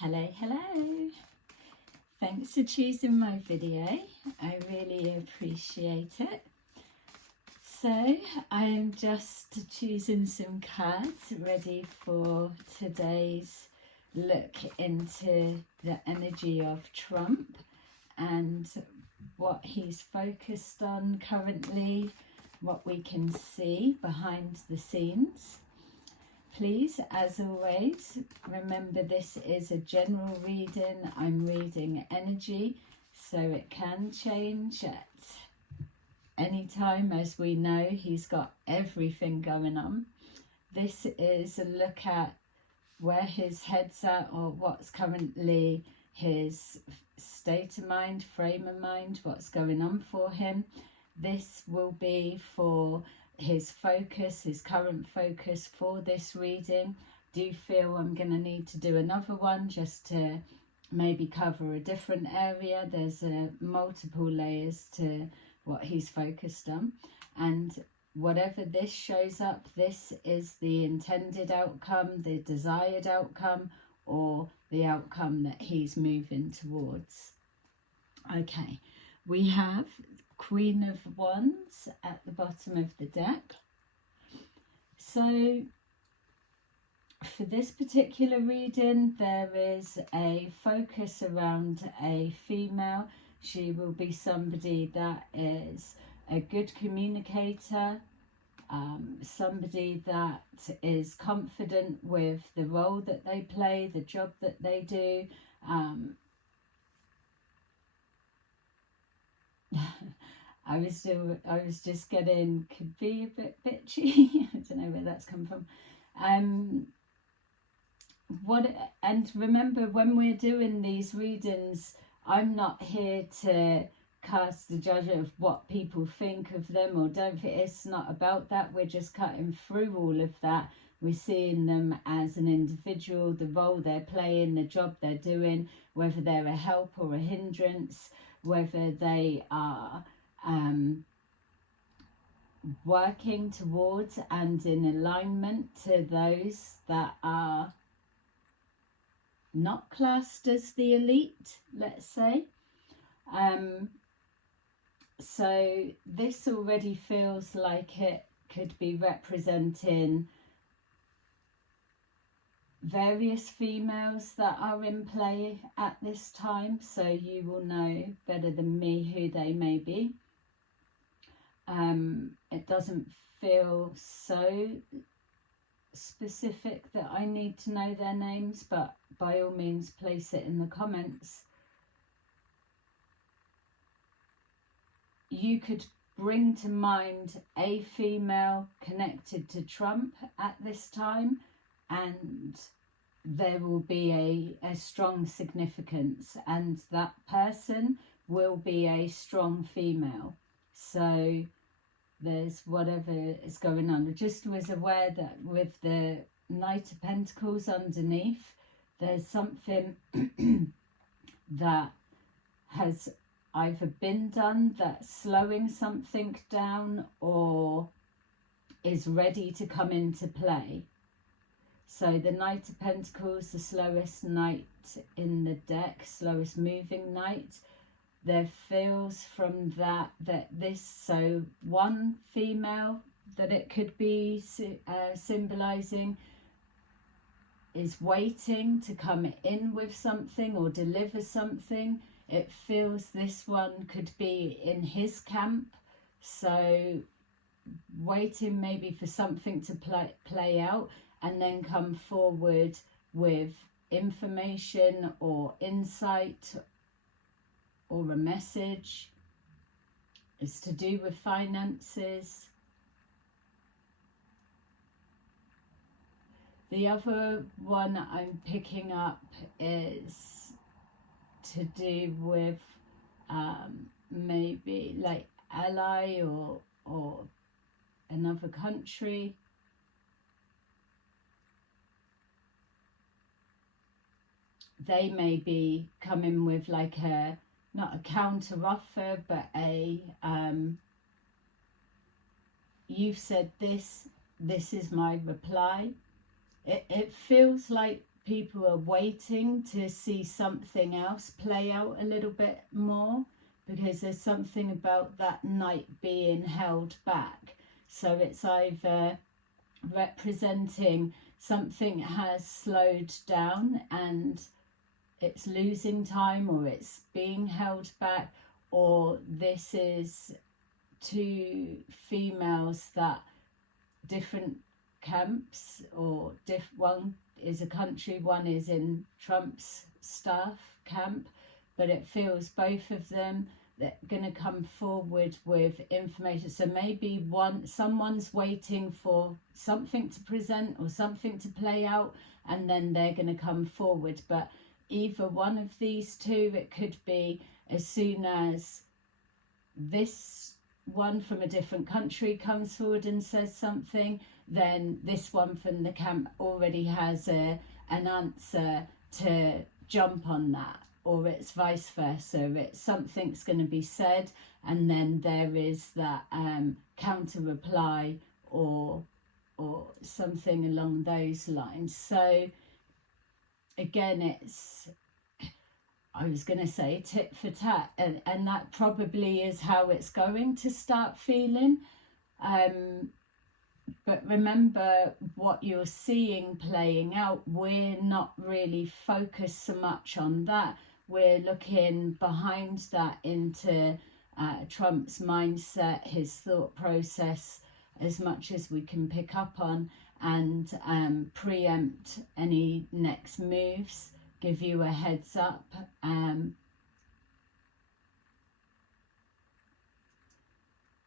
Hello, hello. Thanks for choosing my video. I really appreciate it. So I'm just choosing some cards ready for today's look into the energy of Trump and what he's focused on currently, what we can see behind the scenes. Please, as always, remember this is a general reading. I'm reading energy, so it can change at any time. As we know, he's got everything going on. This is a look at where his head's at, or what's currently his state of mind, frame of mind, what's going on for him. This will be for his focus, his current focus for this reading. Do feel I'm going to need to do another one just to maybe cover a different area. There's multiple layers to what he's focused on, and whatever this shows up, this is the intended outcome, the desired outcome, or the outcome that he's moving towards. Okay, we have Queen of Wands at the bottom of the deck. So for this particular reading, there is a focus around a female. She will be somebody that is a good communicator, somebody that is confident with the role that they play, the job that they do. I was just getting, could be a bit bitchy. I don't know where that's come from. And remember, when we're doing these readings, I'm not here to cast the judgment of what people think of them or don't think. It's not about that. We're just cutting through all of that. We're seeing them as an individual, the role they're playing, the job they're doing, whether they're a help or a hindrance, whether they are working towards and in alignment to those that are not classed as the elite, let's say. So this already feels like it could be representing various females that are in play at this time, so you will know better than me who they may be. It doesn't feel so specific that I need to know their names, but by all means place it in the comments. You could bring to mind a female connected to Trump at this time, and there will be a strong significance, and that person will be a strong female. So there's whatever is going on. I just was aware that with the Knight of Pentacles underneath, there's something that has either been done that's slowing something down or is ready to come into play. So the Knight of Pentacles, the slowest knight in the deck, slowest moving knight. There feels from that this, so one female that it could be symbolizing is waiting to come in with something or deliver something. It feels this one could be in his camp, so waiting maybe for something to play out and then come forward with information or insight or a message. It's to do with finances. The other one I'm picking up is to do with maybe like ally or another country. They may be coming with like a, not a counter offer, but a you've said this is my reply. It feels like people are waiting to see something else play out a little bit more, because there's something about that night being held back. So it's either representing something has slowed down and it's losing time, or it's being held back, or this is two females that different camps, or one is a country, one is in Trump's staff camp, but it feels both of them that are going to come forward with information. So maybe someone's waiting for something to present or something to play out, and then they're going to come forward. But either one of these two, it could be as soon as this one from a different country comes forward and says something, then this one from the camp already has an answer to jump on that, or it's vice versa. It's something's going to be said, and then there is that counter reply or something along those lines. So again, it's, I was going to say tit for tat, and that probably is how it's going to start feeling. But remember, what you're seeing playing out, we're not really focused so much on that. We're looking behind that into Trump's mindset, his thought process, as much as we can pick up on, and preempt any next moves, give you a heads up.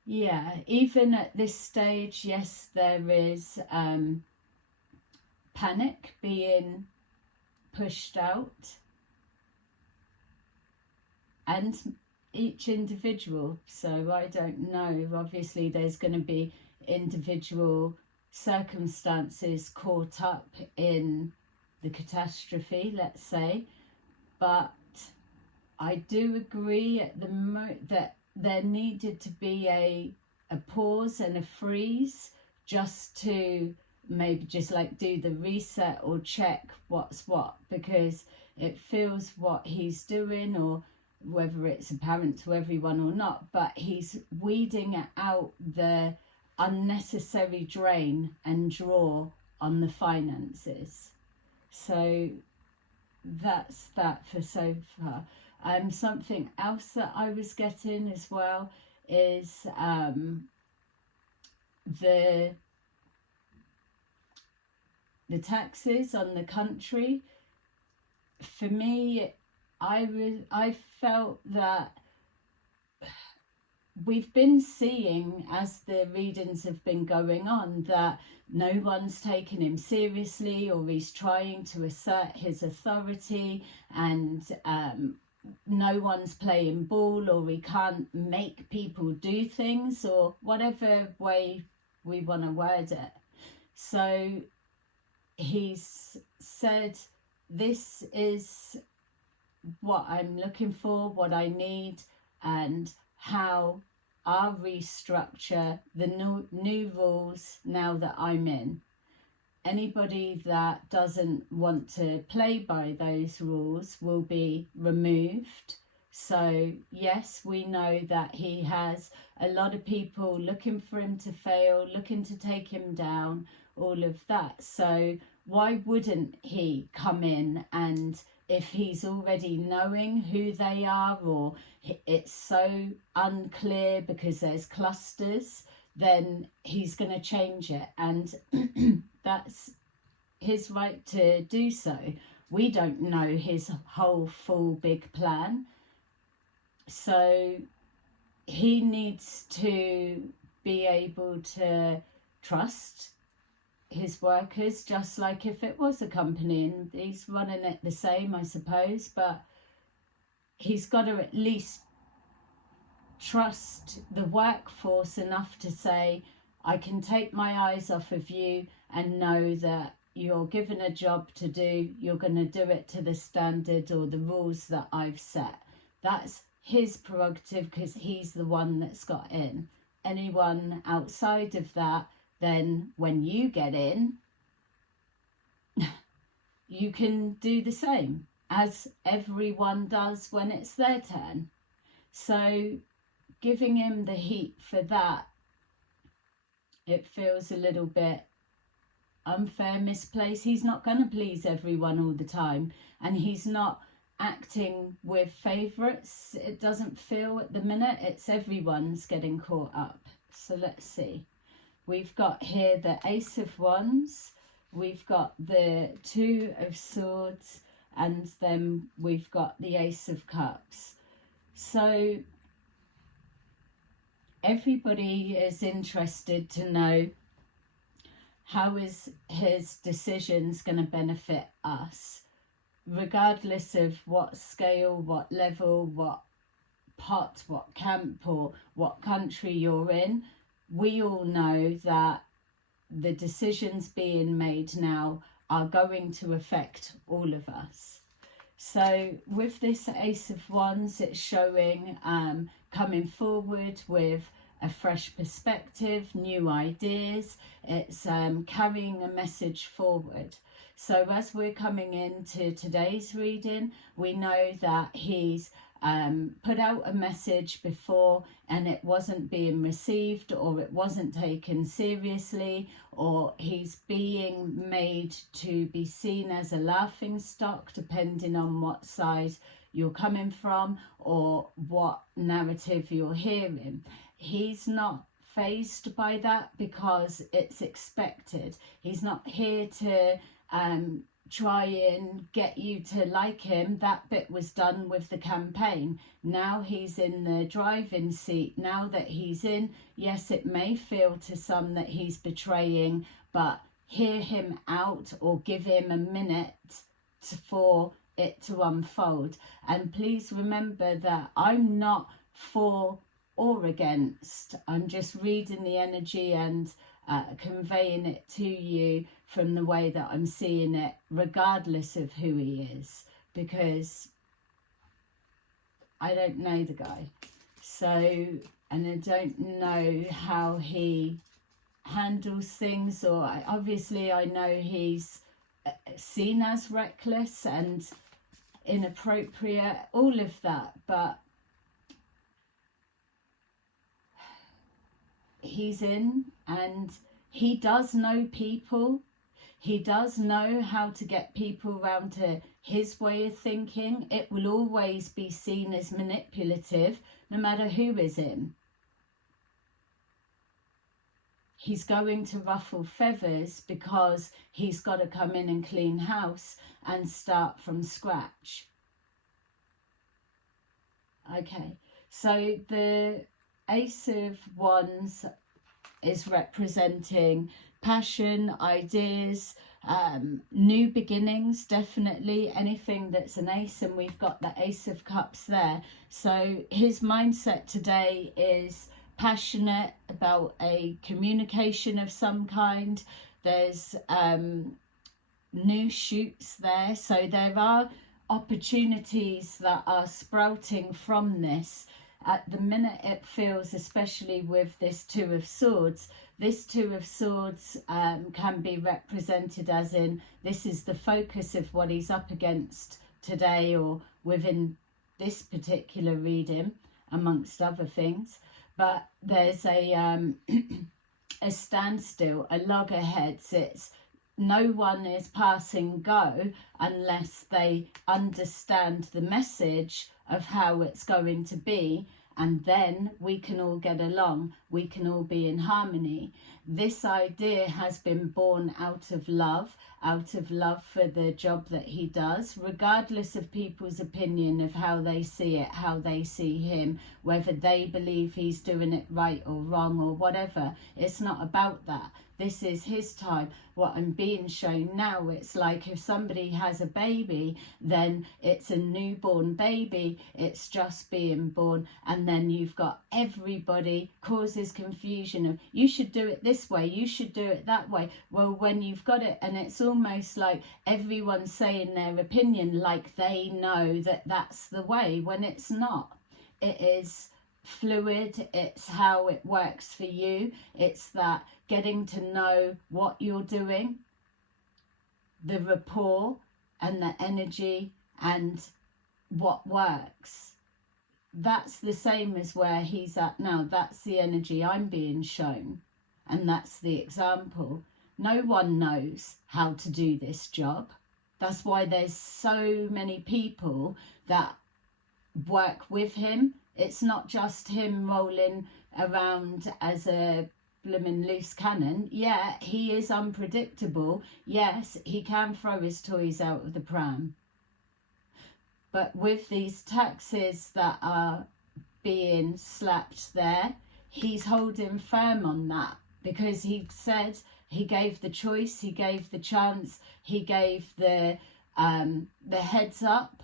Yeah, even at this stage, yes, there is panic being pushed out, and each individual. So I don't know, obviously there's going to be individual circumstances caught up in the catastrophe, let's say, but I do agree at the that there needed to be a pause and a freeze, just to maybe just like do the reset or check what's what, because it feels what he's doing, or whether it's apparent to everyone or not, but he's weeding out the unnecessary drain and draw on the finances. So that's that for so far. Something else that I was getting as well is the taxes on the country. For me, I felt that we've been seeing, as the readings have been going on, that no one's taking him seriously, or he's trying to assert his authority, and no one's playing ball, or we can't make people do things, or whatever way we want to word it. So he's said, this is what I'm looking for, what I need, and how I'll restructure the new rules now that I'm in. Anybody that doesn't want to play by those rules will be removed. So yes, we know that he has a lot of people looking for him to fail, looking to take him down, all of that. So why wouldn't he come in, and if he's already knowing who they are, or it's so unclear because there's clusters, then he's going to change it, and that's his right to do so. We don't know his whole full big plan, so he needs to be able to trust his workers, just like if it was a company, and he's running it the same, I suppose, but he's got to at least trust the workforce enough to say, I can take my eyes off of you and know that you're given a job to do, you're going to do it to the standard or the rules that I've set. That's his prerogative, because he's the one that's got in. Anyone outside of that, then when you get in, you can do the same, as everyone does when it's their turn. So giving him the heat for that, it feels a little bit unfair, misplaced. He's not going to please everyone all the time, and he's not acting with favourites. It doesn't feel at the minute. It's everyone's getting caught up. So let's see. We've got here the Ace of Wands, we've got the Two of Swords, and then we've got the Ace of Cups. So everybody is interested to know, how is his decisions going to benefit us? Regardless of what scale, what level, what pot, what camp, or what country you're in, we all know that the decisions being made now are going to affect all of us. So with this Ace of Wands, it's showing coming forward with a fresh perspective, new ideas. It's carrying a message forward. So as we're coming into today's reading, we know that he's put out a message before and it wasn't being received, or it wasn't taken seriously, or he's being made to be seen as a laughing stock, depending on what side you're coming from or what narrative you're hearing. He's not fazed by that because it's expected. He's not here to try and get you to like him. That bit was done with the campaign. Now he's in the driving seat. Now that he's in, yes, it may feel to some that he's betraying, but hear him out or give him a minute for it to unfold. And please remember that I'm not for or against. I'm just reading the energy and conveying it to you from the way that I'm seeing it, regardless of who he is, because I don't know the guy. So, and I don't know how he handles things, or obviously I know he's seen as reckless and inappropriate, all of that, but he's in and he does know people. He does know how to get people around to his way of thinking. It will always be seen as manipulative, no matter who is in. He's going to ruffle feathers because he's got to come in and clean house and start from scratch. Okay, so the Ace of Wands is representing passion, ideas, new beginnings, definitely anything that's an ace, and we've got the Ace of Cups there. So his mindset today is passionate about a communication of some kind. There's new shoots there, so there are opportunities that are sprouting from this. At the minute it feels, especially with this Two of Swords, this Two of Swords can be represented as in, this is the focus of what he's up against today or within this particular reading, amongst other things. But there's a a standstill, a loggerheads. It's no one is passing go unless they understand the message of how it's going to be, and then we can all get along, we can all be in harmony. This idea has been born out of love for the job that he does, regardless of people's opinion of how they see it, how they see him, whether they believe he's doing it right or wrong or whatever. It's not about that. This is his time. What I'm being shown now, it's like if somebody has a baby, then it's a newborn baby, it's just being born, and then you've got everybody causes confusion of, you should do it this way, you should do it that way. Well, when you've got it, and it's almost like everyone's saying their opinion like they know that that's the way, when it's not. It is fluid, it's how it works for you. It's that getting to know what you're doing, the rapport, and the energy and what works. That's the same as where he's at now. That's the energy I'm being shown, and that's the example. No one knows how to do this job. That's why there's so many people that work with him. It's not just him rolling around as a blooming loose cannon. Yeah, he is unpredictable. Yes, he can throw his toys out of the pram. But with these taxes that are being slapped there, he's holding firm on that, because he said he gave the choice, he gave the chance, he gave the heads up.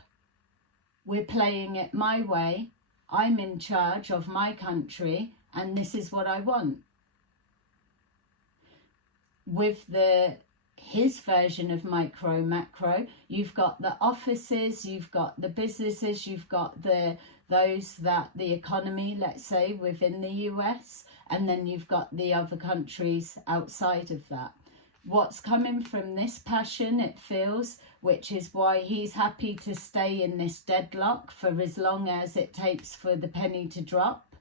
We're playing it my way. I'm in charge of my country, and this is what I want. With his version of micro macro, you've got the offices, you've got the businesses, you've got those that the economy, let's say, within the US, and then you've got the other countries outside of that. What's coming from this passion, it feels, which is why he's happy to stay in this deadlock for as long as it takes for the penny to drop,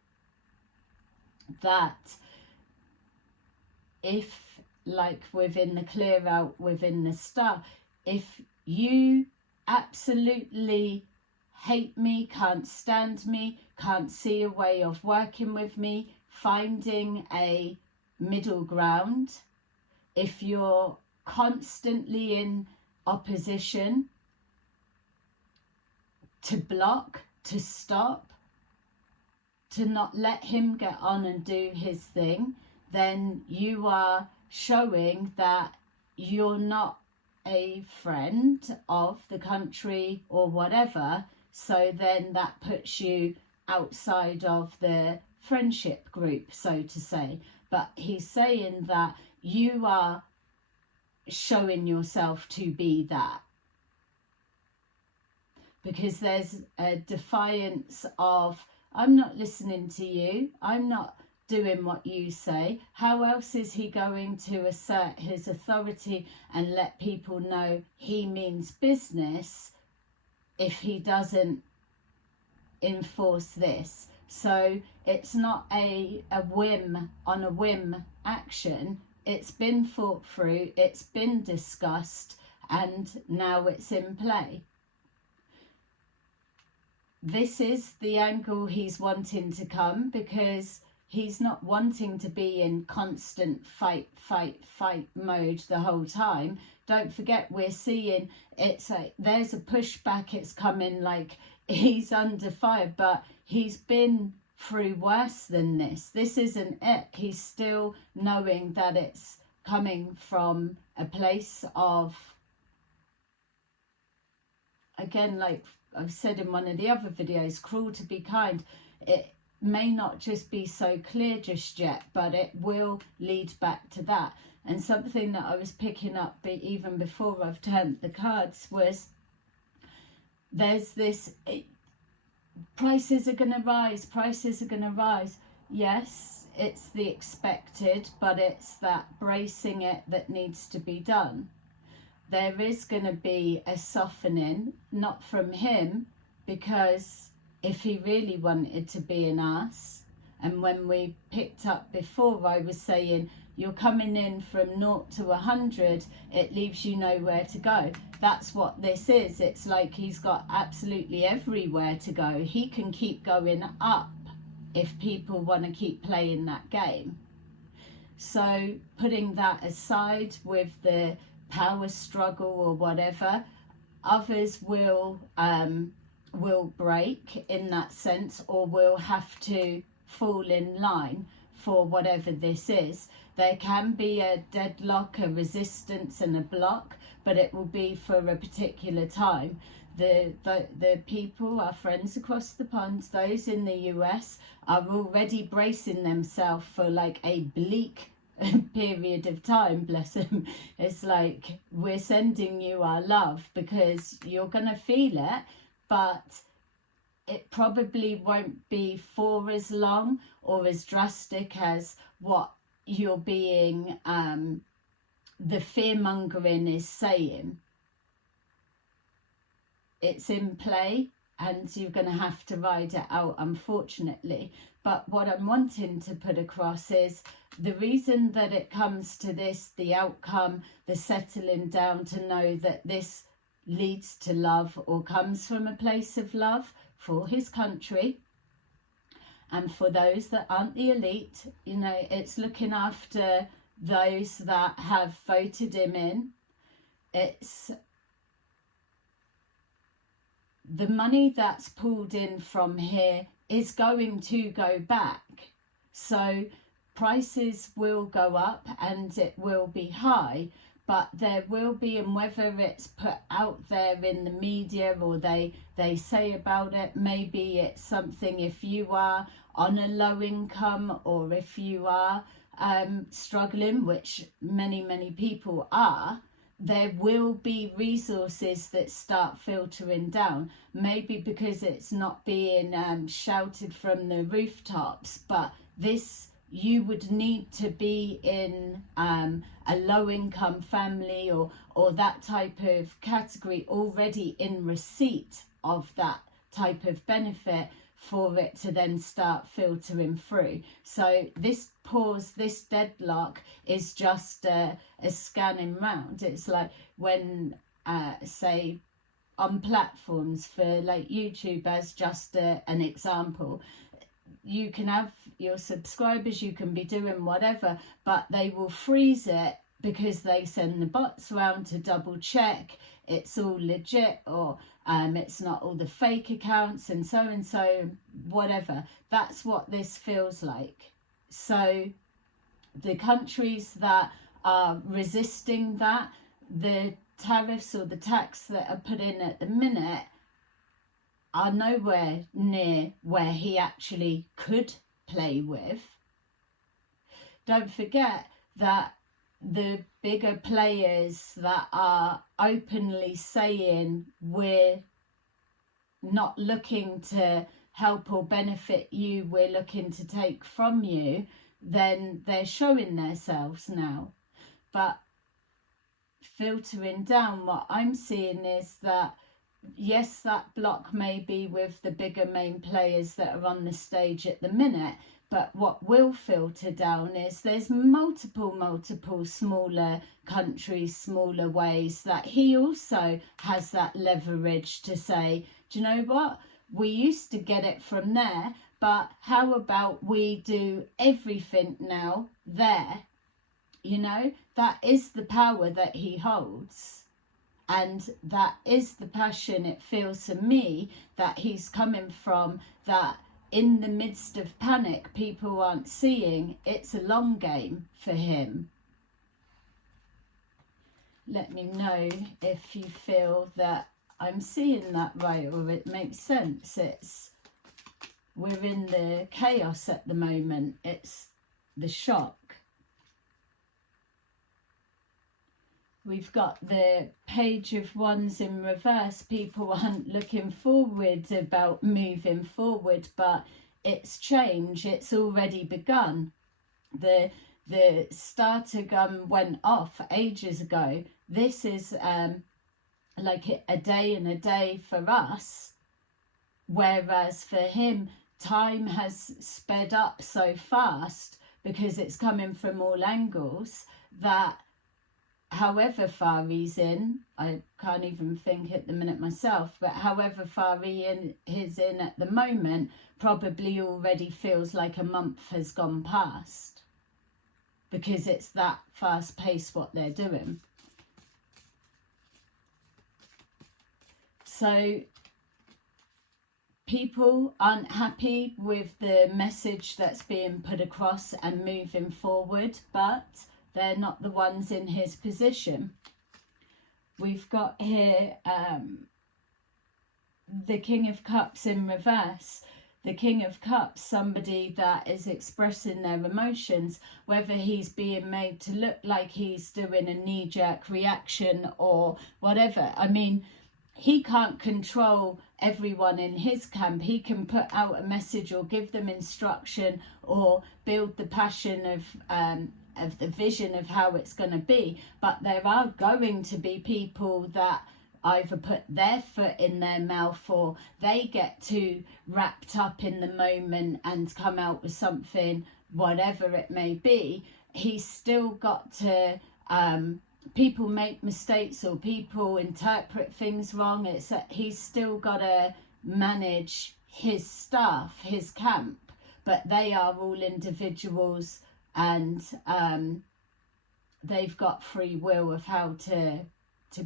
that if, like within the clear out, within the star, if you absolutely hate me, can't stand me, can't see a way of working with me, finding a middle ground, if you're constantly in opposition, to block, to stop, to not let him get on and do his thing, then you are showing that you're not a friend of the country or whatever. So then that puts you outside of the friendship group, so to say. But he's saying that you are showing yourself to be that, because there's a defiance of, I'm not listening to you, I'm not doing what you say. How else is he going to assert his authority and let people know he means business if he doesn't enforce this? So it's not a whim on a whim action. It's been thought through, it's been discussed, and now it's in play. This is the angle he's wanting to come, because he's not wanting to be in constant fight mode the whole time. Don't forget, we're seeing there's a pushback, it's coming, like he's under fire, but he's been through worse than this. This isn't it. He's still knowing that it's coming from a place of, again, like I've said in one of the other videos, cruel to be kind. It may not just be so clear just yet, but it will lead back to that. And something that I was picking up even before I've turned the cards was, there's this, prices are going to rise, prices are going to rise. Yes, it's the expected, but it's that bracing it that needs to be done. There is going to be a softening, not from him, because if he really wanted to be an ass, and when we picked up before, I was saying, you're coming in from 0 to 100, it leaves you nowhere to go. That's what this is. It's like he's got absolutely everywhere to go. He can keep going up if people want to keep playing that game. So putting that aside with the power struggle or whatever, others will break in that sense, or will have to fall in line for whatever this is. There can be a deadlock, a resistance and a block, but it will be for a particular time. The people, our friends across the pond, those in the US, are already bracing themselves for like a bleak period of time, bless them. It's like, we're sending you our love because you're going to feel it, but it probably won't be for as long or as drastic as what you're being, the fear mongering is saying. it's in play and you're going to have to ride it out, unfortunately. But what I'm wanting to put across is the reason that it comes to this, the outcome, the settling down to know that this leads to love or comes from a place of love for his country. And for those that aren't the elite, you know, it's looking after those that have voted him in. It's the money that's pulled in from here is going to go back. So prices will go up and it will be high, but there will be, and whether it's put out there in the media or they say about it, maybe it's something, if you are on a low income or if you are struggling, which many people are, there will be resources that start filtering down, maybe because it's not being shouted from the rooftops, but this, you would need to be in a low income family or that type of category already in receipt of that type of benefit for it to then start filtering through. So this pause, this deadlock is just a scanning round. It's like when say on platforms for like YouTube, as just an example, you can have your subscribers, you can be doing whatever, but they will freeze it because they send the bots around to double check it's all legit, or it's not all the fake accounts and so whatever. That's what this feels like. So the countries that are resisting that, the tariffs or the tax that are put in at the minute, are nowhere near where he actually could play with. Don't forget that the bigger players that are openly saying we're not looking to help or benefit you, we're looking to take from you, then they're showing themselves now. But filtering down, what I'm seeing is that yes, that block may be with the bigger main players that are on the stage at the minute, but what will filter down is there's multiple smaller countries, smaller ways that he also has that leverage to say, do you know what, we used to get it from there, but how about we do everything now there? You know, that is the power that he holds. And that is the passion, it feels to me, that he's coming from, that in the midst of panic, people aren't seeing it's a long game for him. Let me know if you feel that I'm seeing that right, or it makes sense. We're in the chaos at the moment. It's the shock. We've got the Page of Wands in reverse. People aren't looking forward about moving forward, but it's change. It's already begun. The starter gun went off ages ago. This is like a day and a day for us, whereas for him, time has sped up so fast because it's coming from all angles that however far he's in, I can't even think at the minute myself, but however far he's in at the moment, probably already feels like a month has gone past, because it's that fast paced what they're doing. So people aren't happy with the message that's being put across and moving forward, but they're not the ones in his position. We've got here the King of Cups in reverse. The King of Cups, somebody that is expressing their emotions, whether he's being made to look like he's doing a knee-jerk reaction or whatever. I mean, he can't control everyone in his camp. He can put out a message or give them instruction or build the passion of the vision of how it's going to be, but there are going to be people that either put their foot in their mouth, or they get too wrapped up in the moment and come out with something, whatever it may be. He's still got to, people make mistakes or people interpret things wrong. It's that he's still got to manage his staff, his camp, but they are all individuals, and they've got free will of how to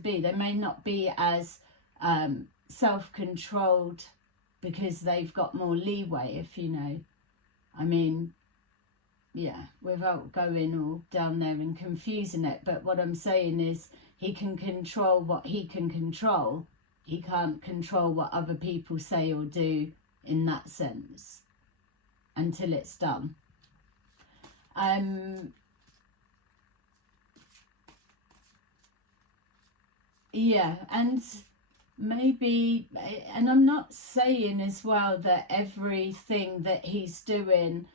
be. They may not be as self-controlled because they've got more leeway, if you know. I mean, yeah, without going all down there and confusing it. But what I'm saying is he can control what he can control. He can't control what other people say or do in that sense until it's done. Yeah, and maybe, and I'm not saying as well that everything that he's doing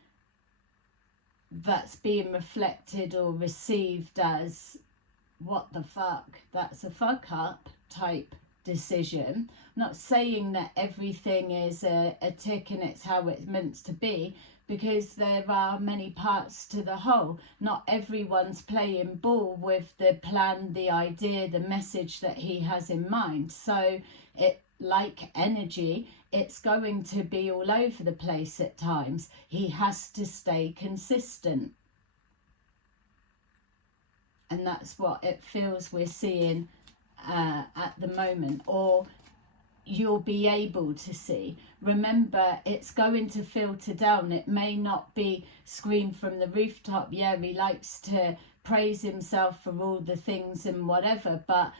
that's being reflected or received as what the fuck, that's a fuck up type decision. I'm not saying that everything is a tick and it's how it's meant to be, because there are many parts to the whole. Not everyone's playing ball with the plan, the idea, the message that he has in mind. So it, like energy, it's going to be all over the place at times. He has to stay consistent. And that's what it feels we're seeing at the moment, or you'll be able to see. Remember, it's going to filter down. It may not be screamed from the rooftop. Yeah, he likes to praise himself for all the things and whatever, but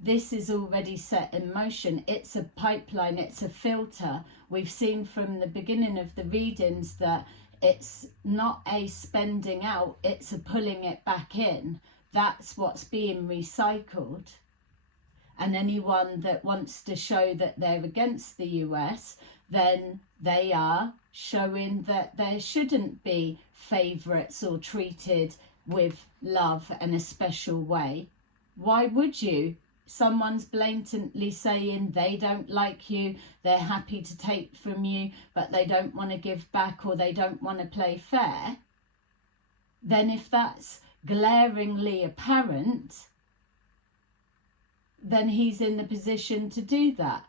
this is already set in motion. It's a pipeline, it's a filter. We've seen from the beginning of the readings that it's not a spending out, it's a pulling it back in. That's what's being recycled. And anyone that wants to show that they're against the US, then they are showing that there shouldn't be favourites or treated with love and a special way. Why would you? Someone's blatantly saying they don't like you, they're happy to take from you, but they don't want to give back, or they don't want to play fair. Then if that's glaringly apparent, then he's in the position to do that.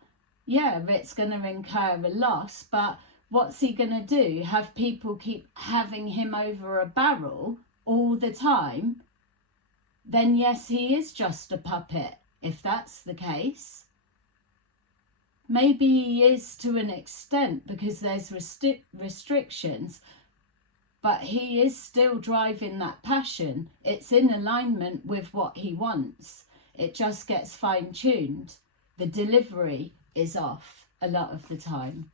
Yeah, it's going to incur a loss, but what's he going to do? Have people keep having him over a barrel all the time? Then yes, he is just a puppet, if that's the case. Maybe he is to an extent because there's restrictions, but he is still driving that passion. It's in alignment with what he wants. It just gets fine-tuned. The delivery is off a lot of the time.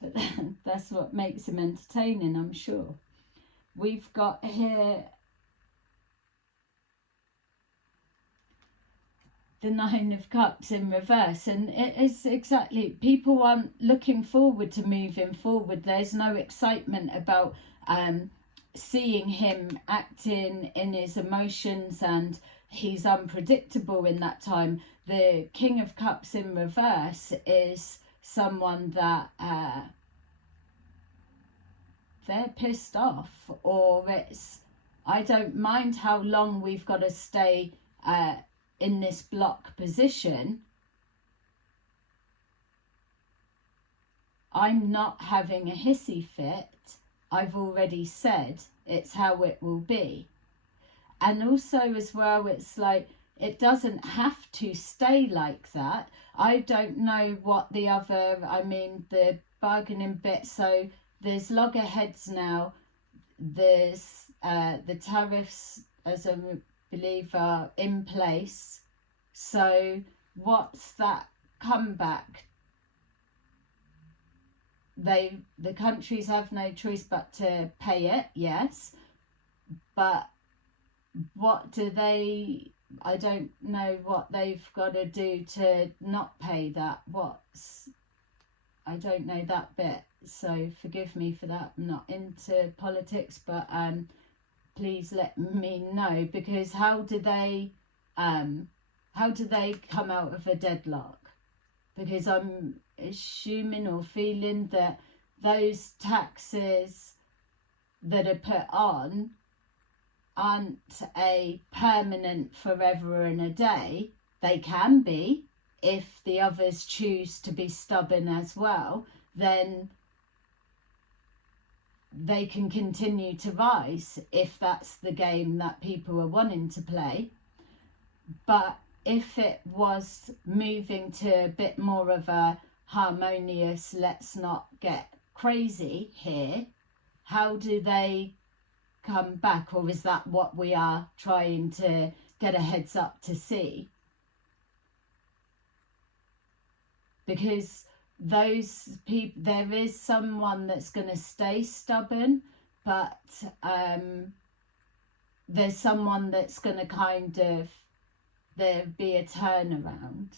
But that's what makes him entertaining, I'm sure. We've got here the Nine of Cups in reverse, and it is exactly, people aren't looking forward to moving forward. There's no excitement about seeing him acting in his emotions, and he's unpredictable in that time. The King of Cups in reverse is someone that they're pissed off, or it's, I don't mind how long we've got to stay in this block position. I'm not having a hissy fit. I've already said it's how it will be. And also as well, it's like, it doesn't have to stay like that. I don't know what the other, I mean, the bargaining bit. So there's loggerheads now. There's the tariffs, as I believe, are in place. So what's that comeback? The countries have no choice but to pay it, yes, but what do they, I don't know what they've got to do to not pay that. I don't know that bit, so forgive me for that. I'm not into politics, but please let me know, because how do they how do they come out of a deadlock? Because I'm assuming or feeling that those taxes that are put on aren't a permanent forever and a day. They can be, if the others choose to be stubborn as well, then they can continue to rise if that's the game that people are wanting to play. But if it was moving to a bit more of a harmonious, let's not get crazy here, how do they come back? Or is that what we are trying to get a heads up to see? Because those people, there is someone that's going to stay stubborn, but there's someone that's going to kind of, there'll be a turnaround.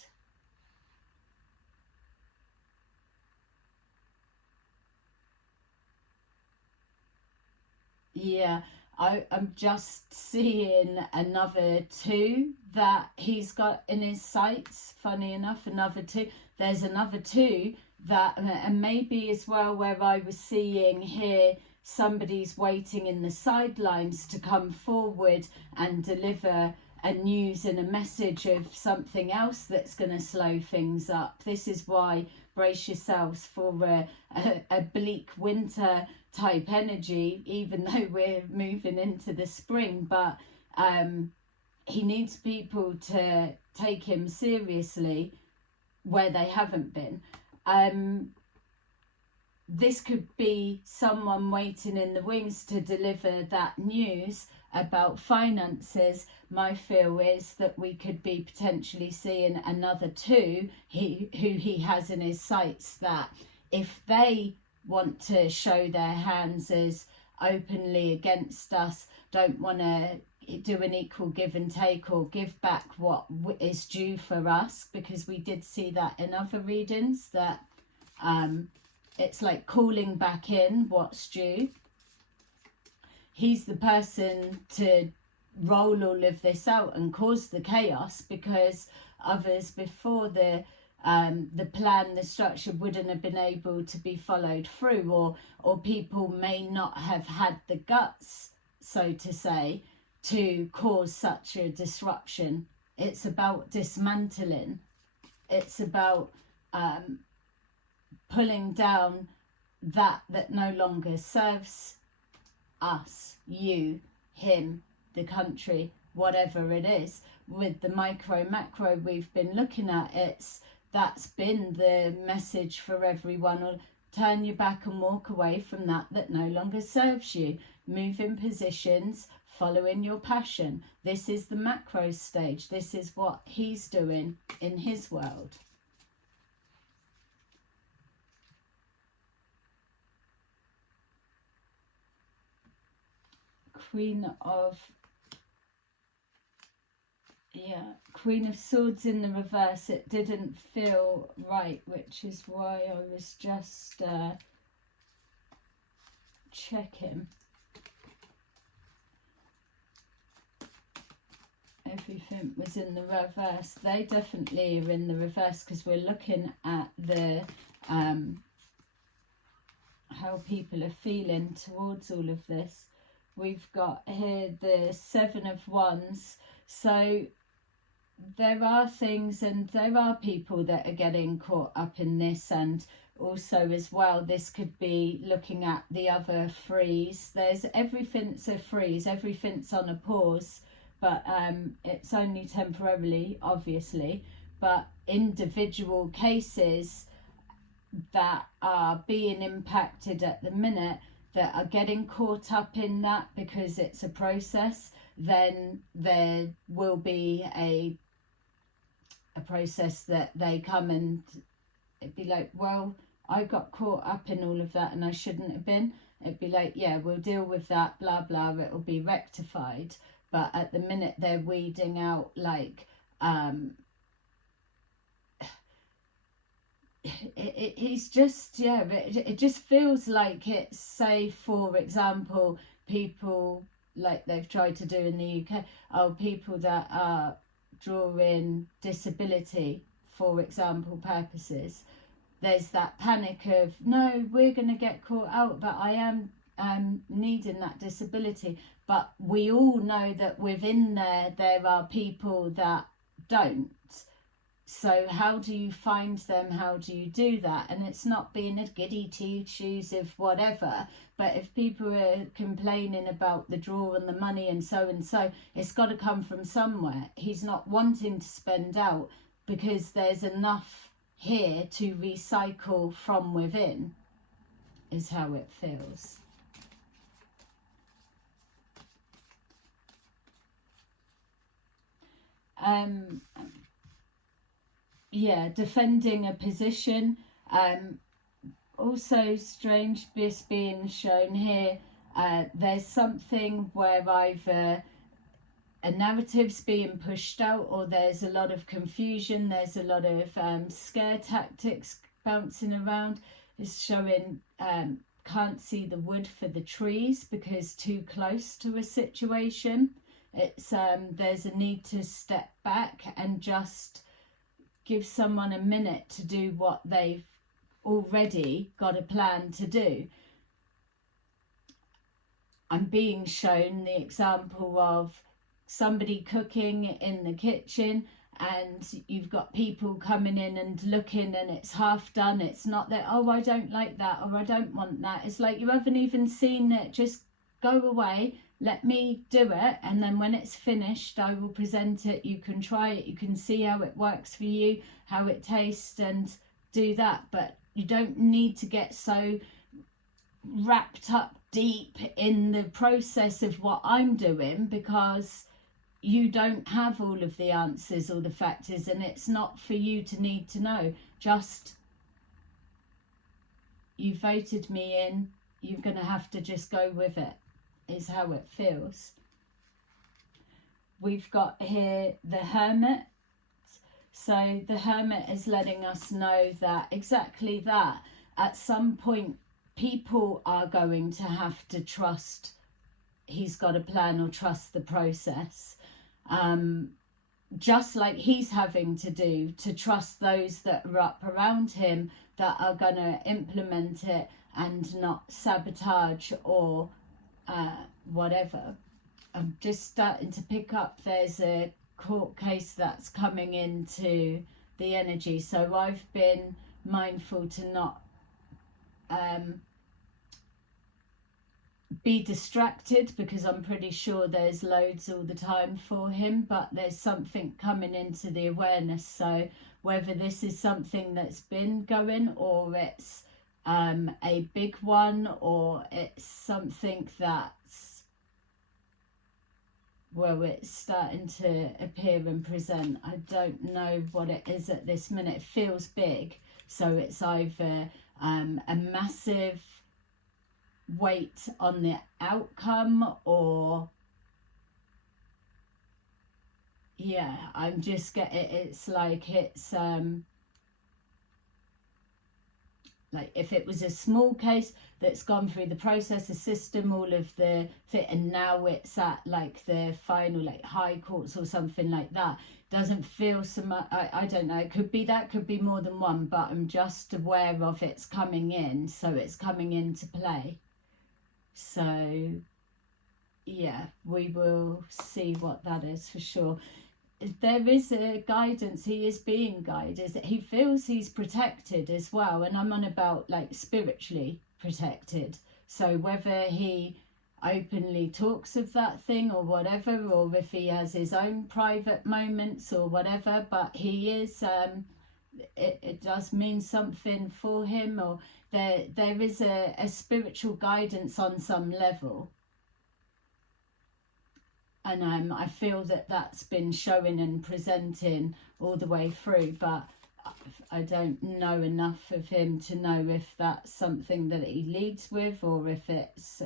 Yeah, I'm just seeing another 2 that he's got in his sights. Funny enough, another 2. There's another 2 that, and maybe as well where I was seeing here, somebody's waiting in the sidelines to come forward and deliver a news and a message of something else that's going to slow things up. This is why brace yourselves for a bleak winter type energy, even though we're moving into the spring. But he needs people to take him seriously where they haven't been. This could be someone waiting in the wings to deliver that news about finances. My feel is that we could be potentially seeing another 2 who he has in his sights, that if they want to show their hands as openly against us, don't want to do an equal give and take or give back what is due for us, because we did see that in other readings, that it's like calling back in what's due. He's the person to roll all of this out and cause the chaos, because others before the plan, the structure wouldn't have been able to be followed through, or people may not have had the guts, so to say, to cause such a disruption. It's about dismantling. It's about pulling down that no longer serves us, you, him, the country, whatever it is. With the micro macro we've been looking at, that's been the message for everyone. Or turn your back and walk away from that no longer serves you. Move in positions, following your passion. This is the macro stage. This is what he's doing in his world. Queen of Swords in the reverse. It didn't feel right, which is why I was just checking. Everything was in the reverse. They definitely are in the reverse, because we're looking at the how people are feeling towards all of this. We've got here the 7 of Wands. So there are things, and there are people that are getting caught up in this. And also as well, this could be looking at the other freeze. There's everything's a freeze, everything's on a pause, but it's only temporarily, obviously. But individual cases that are being impacted at the minute, that are getting caught up in that because it's a process, then there will be a process that they come and it'd be like, well, I got caught up in all of that and I shouldn't have been. It'd be like, yeah, we'll deal with that, blah, blah, it'll be rectified. But at the minute they're weeding out, like, it's just, yeah, it just feels like it's, say, for example, people like they've tried to do in the UK, people that are drawing disability, for example purposes, there's that panic of, no, we're going to get caught out, but I am needing that disability. But we all know that within there are people that don't. So how do you find them? How do you do that? And it's not being a giddy two-shoes of whatever, but if people are complaining about the draw and the money and so, it's got to come from somewhere. He's not wanting to spend out because there's enough here to recycle from within, is how it feels. Yeah, defending a position. Also strange this being shown here. There's something where either a narrative's being pushed out, or there's a lot of confusion, there's a lot of scare tactics bouncing around. It's showing can't see the wood for the trees because too close to a situation. It's there's a need to step back and just give someone a minute to do what they've already got a plan to do. I'm being shown the example of somebody cooking in the kitchen, and you've got people coming in and looking, and it's half done. It's not that, oh, I don't like that, or I don't want that. It's like you haven't even seen it. Just go away, let me do it, and then when it's finished I will present it. You can try it, you can see how it works for you, how it tastes, and do that. But you don't need to get so wrapped up deep in the process of what I'm doing, because you don't have all of the answers or the factors, and it's not for you to need to know. Just, you voted me in, you're going to have to just go with it, is how it feels. We've got here the Hermit. So the Hermit is letting us know that exactly that. At some point, people are going to have to trust he's got a plan, or trust the process. Just like he's having to do, to trust those that are up around him that are going to implement it and not sabotage or whatever. I'm just starting to pick up, there's a court case that's coming into the energy, so I've been mindful to not be distracted, because I'm pretty sure there's loads all the time for him, but there's something coming into the awareness. So whether this is something that's been going, or it's a big one, or it's something that's, well, it's starting to appear and present. I don't know what it is at this minute. It feels big, so it's either a massive weight on the outcome, or yeah, I'm just getting, it's like like if it was a small case that's gone through the process, the system, all of the fit, and now it's at like the final, like high courts or something like that, doesn't feel so much. I don't know, it could be that, could be more than one, but I'm just aware of it's coming in, so it's coming into play. So yeah, we will see what that is for sure. There is a guidance, he is being guided, he feels he's protected as well, and I'm on about like spiritually protected. So whether he openly talks of that thing or whatever, or if he has his own private moments or whatever, but he is it does mean something for him, or there is a spiritual guidance on some level. And I feel that that's been showing and presenting all the way through, but I don't know enough of him to know if that's something that he leads with, or if it's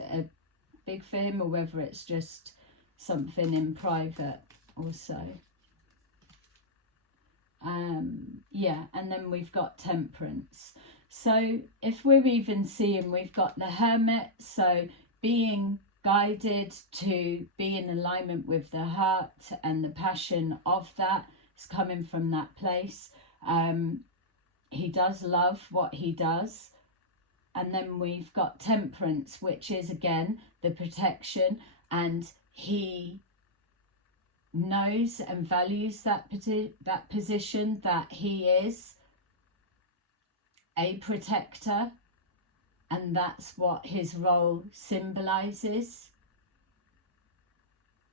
big for him, or whether it's just something in private also. Yeah, and then we've got Temperance. So if we're even seeing, we've got the Hermit, so being guided to be in alignment with the heart, and the passion of that is coming from that place. He does love what he does. And then we've got temperance, which is again the protection, and he knows and values that position, that he is a protector, and that's what his role symbolizes.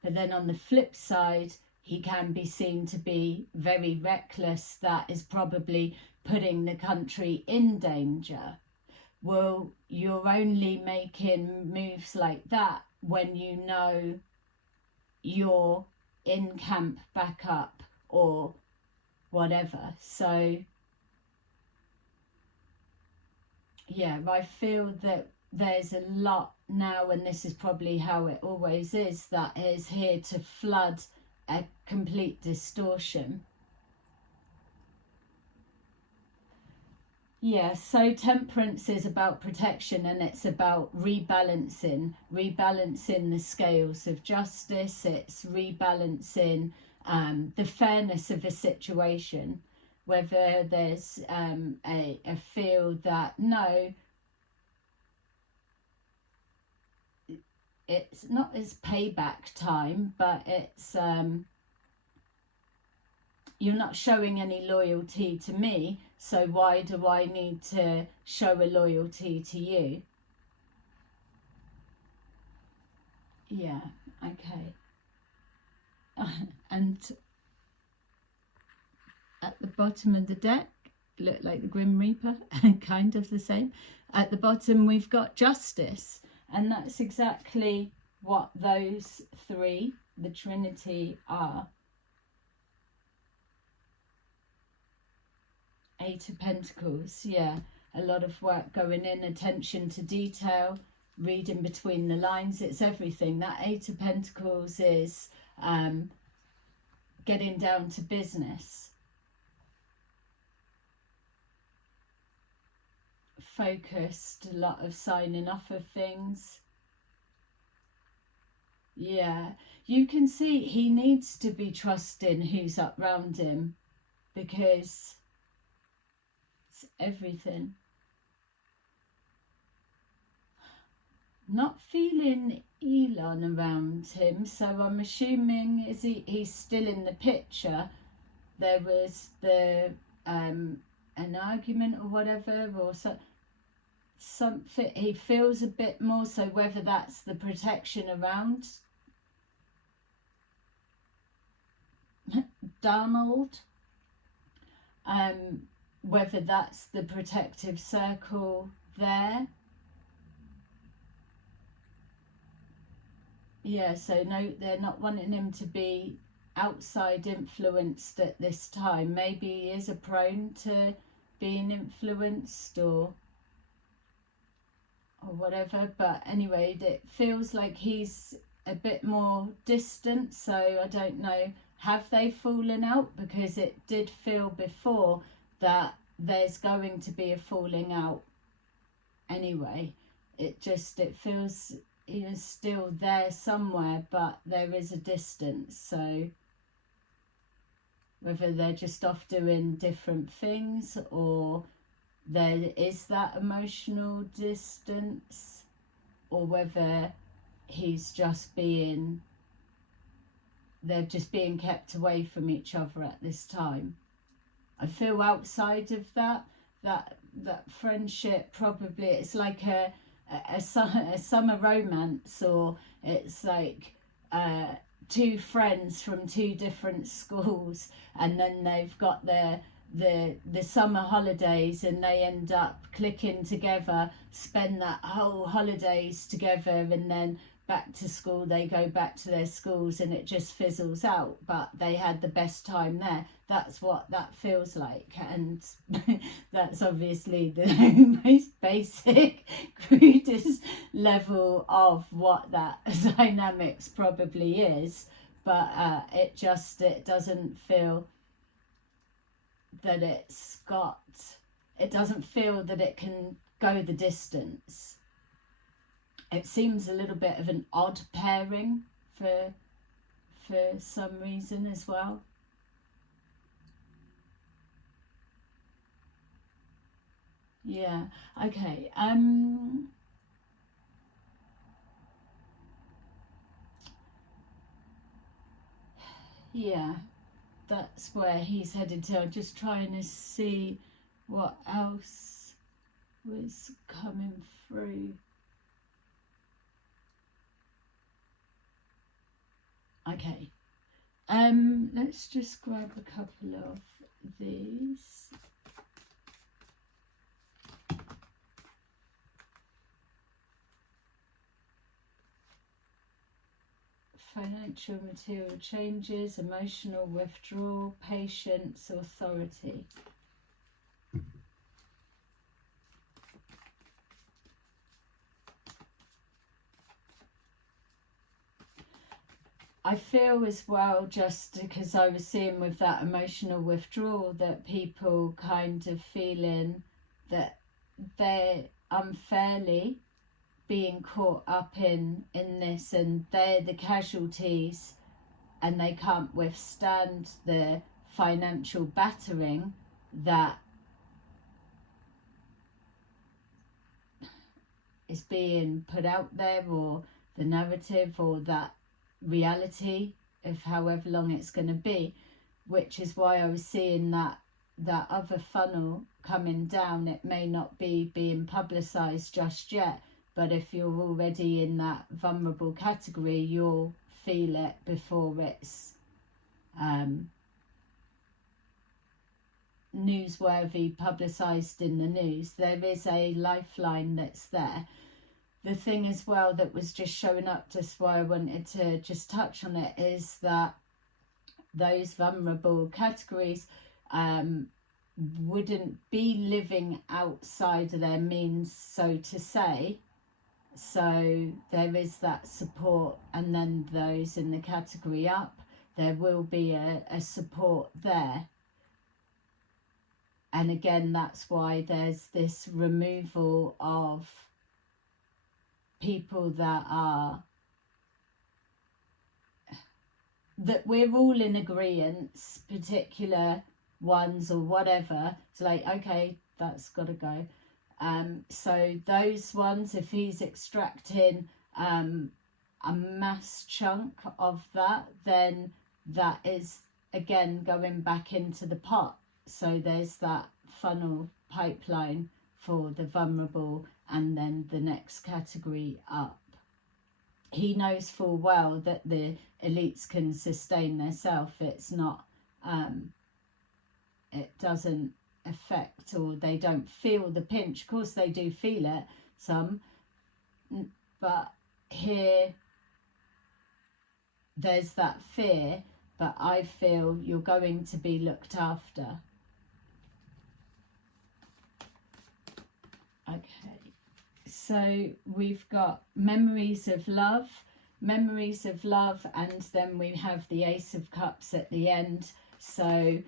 But then on the flip side, he can be seen to be very reckless. That is probably putting the country in danger. Well, you're only making moves like that when you know you're in camp backup or whatever. So yeah, I feel that there's a lot now, and this is probably how it always is, that is here to flood a complete distortion. Yeah, so temperance is about protection, and it's about rebalancing the scales of justice. It's rebalancing the fairness of a situation, whether there's a feel that no, it's not as payback time, but it's you're not showing any loyalty to me, so why do I need to show a loyalty to you? Yeah, okay. And at the bottom of the deck, look like the Grim Reaper, kind of the same. At the bottom we've got justice, and that's exactly what those three, the Trinity, are. Eight of Pentacles, yeah, a lot of work going in, attention to detail, reading between the lines, it's everything. That Eight of Pentacles is getting down to business, focused, a lot of signing off of things. Yeah, you can see he needs to be trusting who's up round him, because everything. Not feeling Elon around him, so I'm assuming he's still in the picture. There was the an argument or whatever, or something. He feels a bit more, so whether that's the protection around Donald, whether that's the protective circle there. Yeah, so no, they're not wanting him to be outside influenced at this time. Maybe he is prone to being influenced or whatever, but anyway, it feels like he's a bit more distant, so I don't know, have they fallen out? Because it did feel before that there's going to be a falling out anyway. It feels he is still there somewhere, but there is a distance. So whether they're just off doing different things, or there is that emotional distance, or whether he's just being, they're just being kept away from each other at this time. I feel outside of that friendship, probably it's like a summer romance, or it's like two friends from two different schools, and then they've got the summer holidays, and they end up clicking together, spend that whole holidays together, and then back to school, they go back to their schools, and it just fizzles out, but they had the best time there. That's what that feels like, and that's obviously the most basic, crudest level of what that dynamics probably is, but it doesn't feel that it doesn't feel that it can go the distance. It seems a little bit of an odd pairing for some reason as well. Yeah, okay. Yeah, that's where he's headed to. I'm just trying to see what else was coming through. Okay. Let's just grab a couple of these. Financial material changes, emotional withdrawal, patience, authority. I feel as well, just because I was seeing with that emotional withdrawal, that people kind of feeling that they're unfairly being caught up in this, and they're the casualties, and they can't withstand the financial battering that is being put out there, or the narrative, or that reality of however long it's going to be, which is why I was seeing that other funnel coming down. It may not be being publicized just yet, but if you're already in that vulnerable category, you'll feel it before it's newsworthy, publicised in the news. There is a lifeline that's there. The thing as well that was just showing up, just why I wanted to just touch on it, is that those vulnerable categories wouldn't be living outside of their means, so to say. So there is that support, and then those in the category up, there will be a support there. And again, that's why there's this removal of people that we're all in agreement, particular ones or whatever. It's like, okay, that's got to go. So those ones, if he's extracting a mass chunk of that, then that is again going back into the pot. So there's that funnel pipeline for the vulnerable, and then the next category up. He knows full well that the elites can sustain themselves. It's not, it doesn't affect, or they don't feel the pinch. Of course they do feel it, some, but here there's that fear, but I feel you're going to be looked after. Okay, so we've got memories of love, and then we have the Ace of Cups at the end. So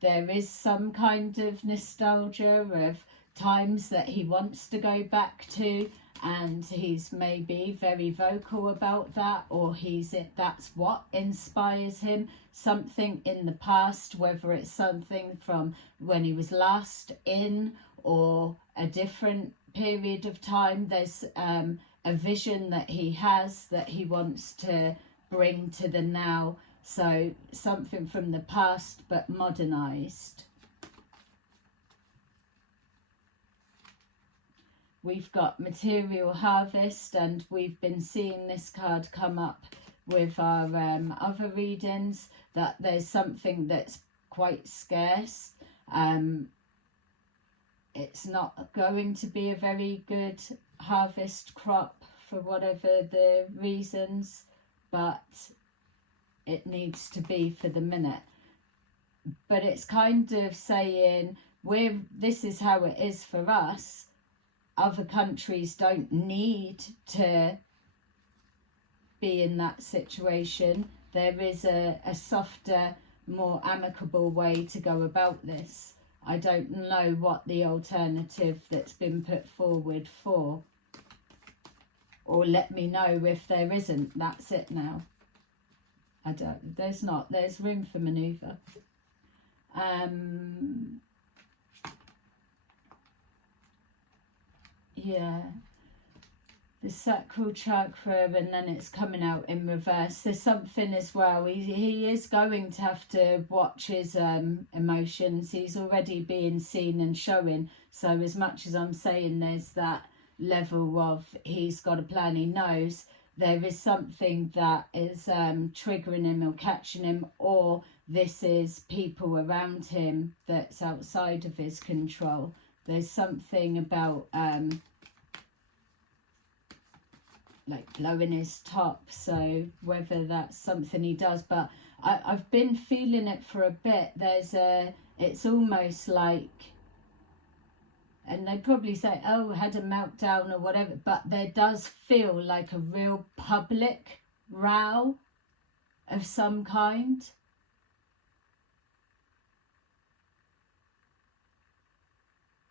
there is some kind of nostalgia of times that he wants to go back to, and he's maybe very vocal about that, or that's what inspires him, something in the past, whether it's something from when he was last in or a different period of time. There's a vision that he has that he wants to bring to the now. So something from the past but modernized. We've got material harvest, and we've been seeing this card come up with our other readings, that there's something that's quite scarce. It's not going to be a very good harvest crop for whatever the reasons, but it needs to be for the minute. But it's kind of saying, this is how it is for us. Other countries don't need to be in that situation. There is a softer, more amicable way to go about this. I don't know what the alternative that's been put forward for. or let me know if there isn't. That's it now. There's room for manoeuvre. Yeah, the sacral chakra, and then it's coming out in reverse. There's something as well, he is going to have to watch his emotions. He's already being seen and showing, so as much as I'm saying there's that level of he's got a plan, he knows there is something that is triggering him or catching him, or this is people around him that's outside of his control. There's something about like blowing his top, so whether that's something he does, but I've been feeling it for a bit. It's almost like, and they probably say, oh, had a meltdown or whatever, but there does feel like a real public row of some kind.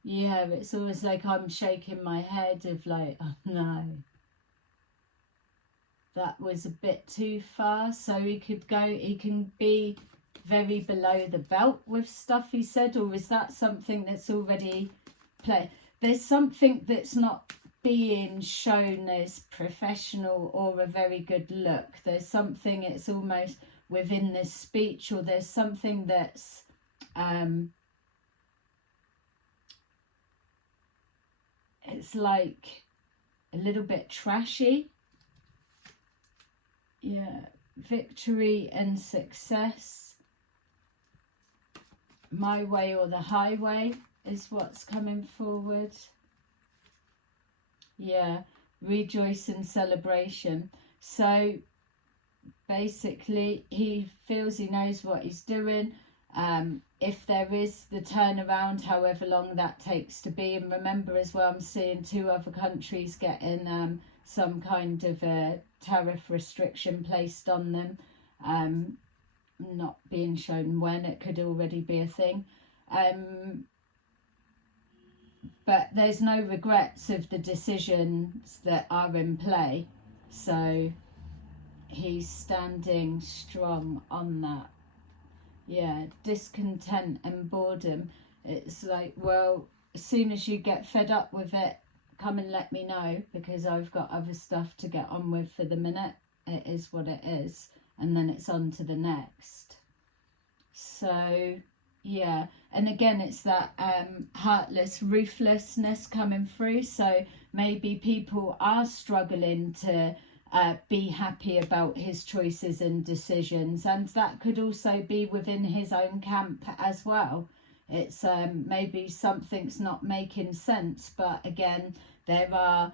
Yeah, it's always like I'm shaking my head of like, oh no, that was a bit too far. So he can be very below the belt with stuff he said, or is that something that's already played? There's something that's not being shown as professional or a very good look. There's something, it's almost within this speech, or there's something that's it's like a little bit trashy. Yeah, victory and success. My way or the highway is what's coming forward. Yeah, rejoice and celebration. So basically he feels he knows what he's doing. If there is the turnaround, however long that takes to be, and remember as well, I'm seeing 2 other countries getting some kind of a tariff restriction placed on them, not being shown when. It could already be a thing, but there's no regrets of the decisions that are in play, so he's standing strong on that. Yeah, discontent and boredom. It's like, well, as soon as you get fed up with it, come and let me know, because I've got other stuff to get on with for the minute. It is what it is, and then it's on to the next. So yeah, and again it's that heartless ruthlessness coming through. So maybe people are struggling to be happy about his choices and decisions, and that could also be within his own camp as well. It's maybe something's not making sense, but again there are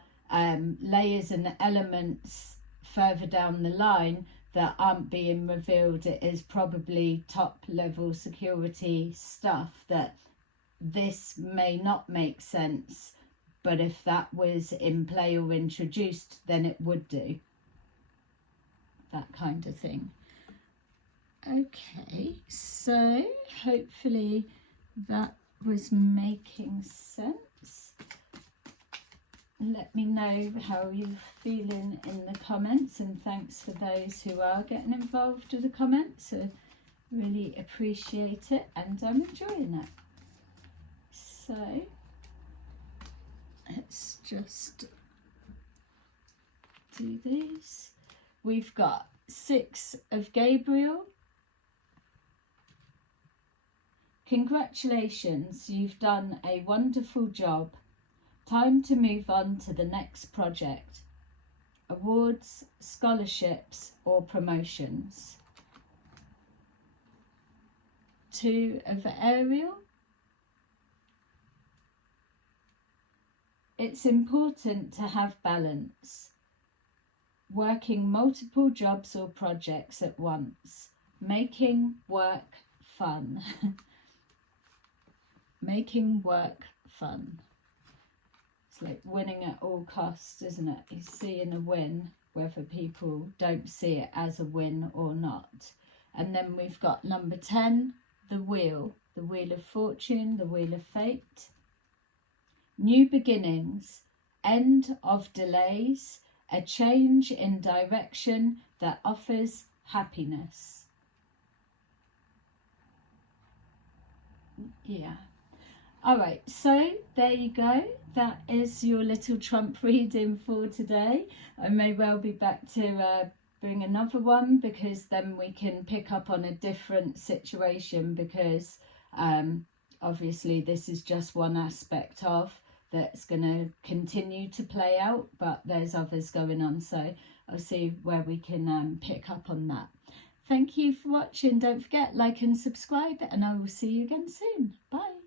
layers and elements further down the line that aren't being revealed. It is probably top level security stuff that this may not make sense, but if that was in play or introduced, then it would do. That kind of thing. Okay, so hopefully that was making sense. Let me know how you're feeling in the comments, and thanks for those who are getting involved with the comments. I really appreciate it, and I'm enjoying it. So let's just do these. We've got 6 of Gabriel. Congratulations, you've done a wonderful job. Time to move on to the next project. Awards, scholarships or promotions. 2 of Ariel. It's important to have balance. Working multiple jobs or projects at once. Making work fun. Making work fun. It's like winning at all costs, isn't it? You're seeing a win, whether people don't see it as a win or not. And then we've got number 10, the wheel of fortune, the wheel of fate. New beginnings, end of delays, a change in direction that offers happiness. Yeah. All right, so there you go. That is your little Trump reading for today. I may well be back to bring another one, because then we can pick up on a different situation, because obviously this is just one aspect of that's going to continue to play out, but there's others going on, so I'll see where we can pick up on that. Thank you for watching. Don't forget, like and subscribe, and I will see you again soon. Bye.